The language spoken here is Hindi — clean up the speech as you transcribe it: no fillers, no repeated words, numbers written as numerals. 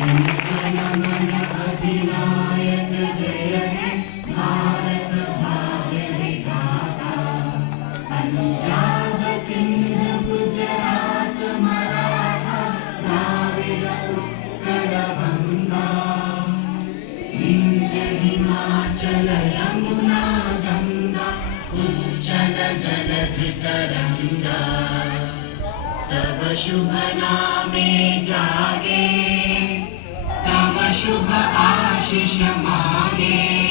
नमन अधिनायक जय हे भारत भाग्य विधाता। पंजाब सिंध गुजरात मराठा द्राविड उत्कल गंगा। विंध्य हिमाचल यमुना गंगा उच्चल जलधि तरंगा। तव शुभ नामे जागे, तव शुभ आशीष मांगे।